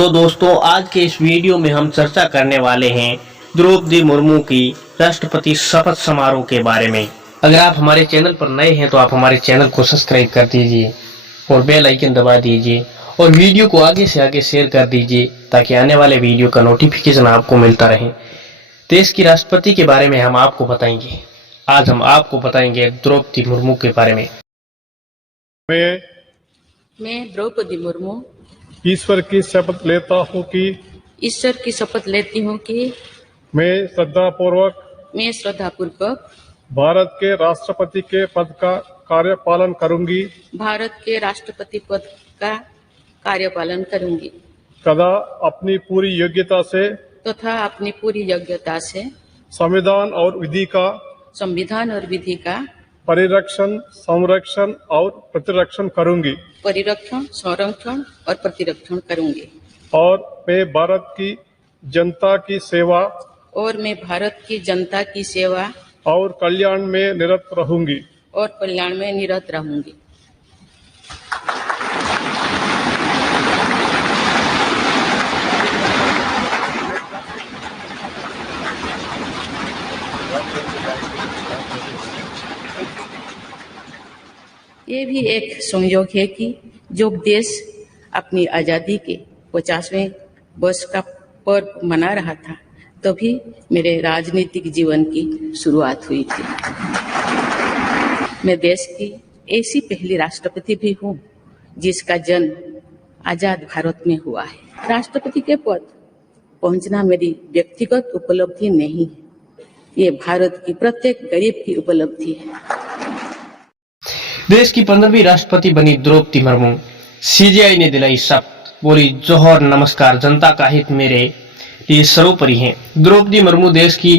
तो दोस्तों, आज के इस वीडियो में हम चर्चा करने वाले हैं द्रौपदी मुर्मू की राष्ट्रपति शपथ समारोह के बारे में। अगर आप हमारे चैनल पर नए हैं तो आप हमारे चैनल को सब्सक्राइब कर दीजिए और बेल आइकन दबा दीजिए और वीडियो को आगे से आगे शेयर कर दीजिए ताकि आने वाले वीडियो का नोटिफिकेशन आपको मिलता रहे। देश की राष्ट्रपति के बारे में हम आपको बताएंगे। आज हम आपको बताएंगे द्रौपदी मुर्मू के बारे में। मैं द्रौपदी मुर्मू ईश्वर की शपथ लेता हूँ कि मैं श्रद्धापूर्वक भारत के राष्ट्रपति के पद का कार्यपालन करूंगी तथा अपनी पूरी योग्यता से संविधान और विधि का परिरक्षण, संरक्षण और प्रतिरक्षण करूंगी और मैं भारत की जनता की सेवा और कल्याण में निरत रहूंगी। ये भी एक संयोग है कि जब देश अपनी आजादी के 50वें वर्ष का पर्व मना रहा था तभी मेरे राजनीतिक जीवन की शुरुआत हुई थी। मैं देश की ऐसी पहली राष्ट्रपति भी हूँ जिसका जन्म आजाद भारत में हुआ है। राष्ट्रपति के पद पहुंचना मेरी व्यक्तिगत उपलब्धि नहीं है, ये भारत की प्रत्येक गरीब की उपलब्धि है। देश की 15वीं राष्ट्रपति बनी द्रौपदी मुर्मू। सीजेआई ने दिलाई शपथ, बोली जोहर नमस्कार, जनता का हित मेरे लिए सर्वोपरि है। द्रौपदी मुर्मू देश की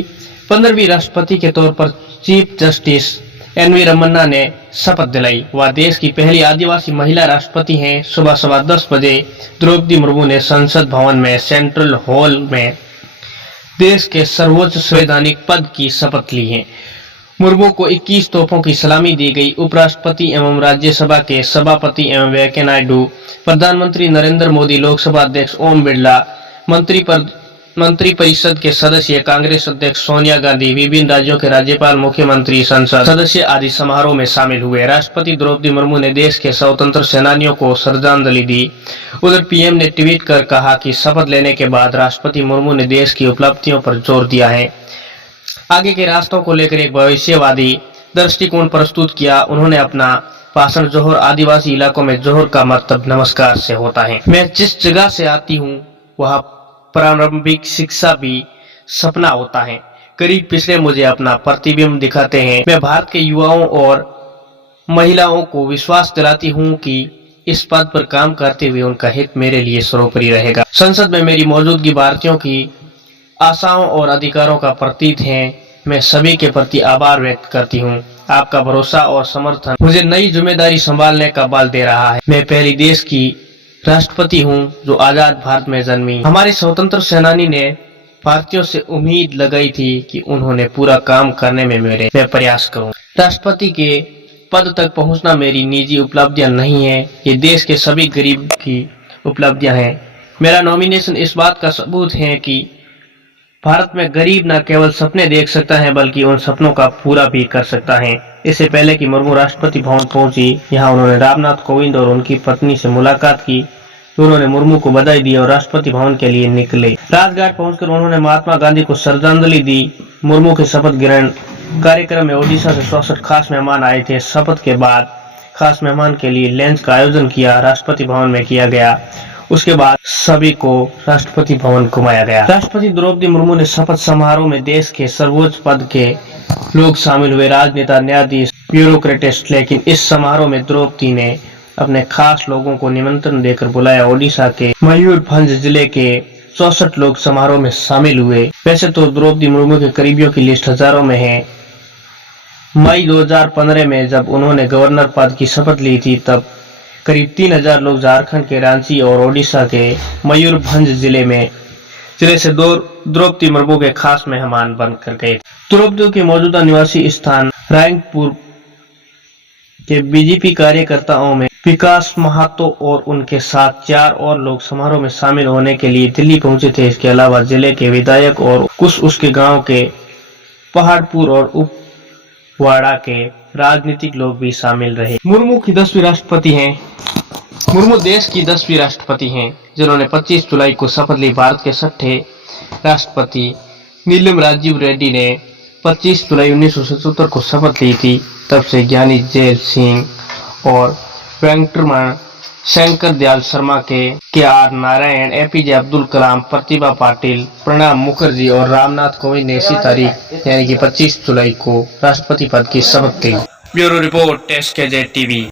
15वीं राष्ट्रपति के तौर पर चीफ जस्टिस एनवी रमन्ना ने शपथ दिलाई। वह देश की पहली आदिवासी महिला राष्ट्रपति हैं। सुबह 10:15 बजे द्रौपदी मुर्मू ने संसद भवन में सेंट्रल हॉल में देश के सर्वोच्च संवैधानिक पद की शपथ ली है। मुर्मू को 21 तोपों की सलामी दी गई। उपराष्ट्रपति एवं राज्यसभा के सभापति एवं वेंकैया नायडू, प्रधानमंत्री नरेंद्र मोदी, लोकसभा अध्यक्ष ओम बिरला, मंत्रिपरिषद के सदस्य, कांग्रेस अध्यक्ष सोनिया गांधी, विभिन्न राज्यों के राज्यपाल, मुख्यमंत्री, संसद सदस्य आदि समारोह में शामिल हुए। राष्ट्रपति द्रौपदी मुर्मू ने देश के स्वतंत्र सेनानियों को श्रद्धांजलि दी। उधर पीएम ने ट्वीट कर कहा कि शपथ लेने के बाद राष्ट्रपति मुर्मू ने देश की उपलब्धियों पर जोर दिया है, आगे के रास्तों को लेकर एक भविष्यवादी दृष्टिकोण प्रस्तुत किया। उन्होंने अपना भाषण जोहर आदिवासी इलाकों में जोहर का मतलब नमस्कार से होता है। मैं जिस जगह से आती हूँ वह प्रारंभिक शिक्षा भी सपना होता है। करीब पिछले मुझे अपना प्रतिबिंब दिखाते हैं। मैं भारत के युवाओं और महिलाओं को विश्वास दिलाती हूँ कि इस पद पर काम करते हुए उनका हित मेरे लिए सर्वोपरि रहेगा। संसद में मेरी मौजूदगी भारतीयों की आशाओं और अधिकारों का प्रतीक है। मैं सभी के प्रति आभार व्यक्त करती हूँ। आपका भरोसा और समर्थन मुझे नई जिम्मेदारी संभालने का बल दे रहा है। मैं पहली देश की राष्ट्रपति हूँ जो आजाद भारत में जन्मी। हमारे स्वतंत्र सेनानी ने भारतीयों से उम्मीद लगाई थी कि उन्होंने पूरा काम करने में मैं प्रयास करूँ। राष्ट्रपति के पद तक पहुँचना मेरी निजी उपलब्धियां नहीं है, ये देश के सभी गरीब की उपलब्धियां हैं। मेरा नॉमिनेशन इस बात का सबूत है कि भारत में गरीब न केवल सपने देख सकता है बल्कि उन सपनों का पूरा भी कर सकता है। इससे पहले कि मुर्मू राष्ट्रपति भवन पहुंची, यहां उन्होंने रामनाथ कोविंद और उनकी पत्नी से मुलाकात की। उन्होंने मुर्मू को बधाई दी और राष्ट्रपति भवन के लिए निकले। राजघाट पहुंचकर उन्होंने महात्मा गांधी को श्रद्धांजलि दी। मुर्मू के शपथ ग्रहण कार्यक्रम में ओडिशा से 64 खास मेहमान आए थे। शपथ के बाद खास मेहमान के लिए लंच का आयोजन किया राष्ट्रपति भवन में किया गया। उसके बाद सभी को राष्ट्रपति भवन घुमाया गया। राष्ट्रपति द्रौपदी मुर्मू ने शपथ समारोह में देश के सर्वोच्च पद के लोग शामिल हुए, राजनेता, न्यायाधीश, ब्यूरोक्रेटिस्ट। लेकिन इस समारोह में द्रौपदी ने अपने खास लोगों को निमंत्रण देकर बुलाया। ओडिशा के मयूरभंज जिले के 64 लोग समारोह में शामिल हुए। वैसे तो द्रौपदी मुर्मू के करीबियों की लिस्ट हजारों में है। मई 2015 में जब उन्होंने गवर्नर पद की शपथ ली थी तब करीब 3000 लोग झारखंड के रांची और ओडिशा के मयूरभंज जिले से द्रौपदी मुर्मू के खास मेहमान बनकर गए। द्रौपदी के मौजूदा निवासी स्थान रायपुर के बीजेपी कार्यकर्ताओं में विकास महातो और उनके साथ 4 और लोग समारोह में शामिल होने के लिए दिल्ली पहुंचे थे। इसके अलावा जिले के विधायक और कुछ उसके गांव के पहाड़पुर और उपवाड़ा के राजनीतिक लोग भी शामिल रहे। मुर्मू की 10वीं राष्ट्रपति हैं। मुर्मू देश की 10वीं राष्ट्रपति हैं जिन्होंने 25 जुलाई को शपथ ली। भारत के 6ठे राष्ट्रपति नीलम राजीव रेड्डी ने 25 जुलाई 1977 को शपथ ली थी। तब से ज्ञानी जैल सिंह और वेंकटरमण, शंकर दयाल शर्मा के आर नारायण, एपीजे अब्दुल कलाम, प्रतिभा पाटिल, प्रणब मुखर्जी और रामनाथ कोविंद ने इसी तारीख यानी कि 25 जुलाई को राष्ट्रपति पद की शपथ ली। ब्यूरो रिपोर्ट टेस्ट के जेड टीवी।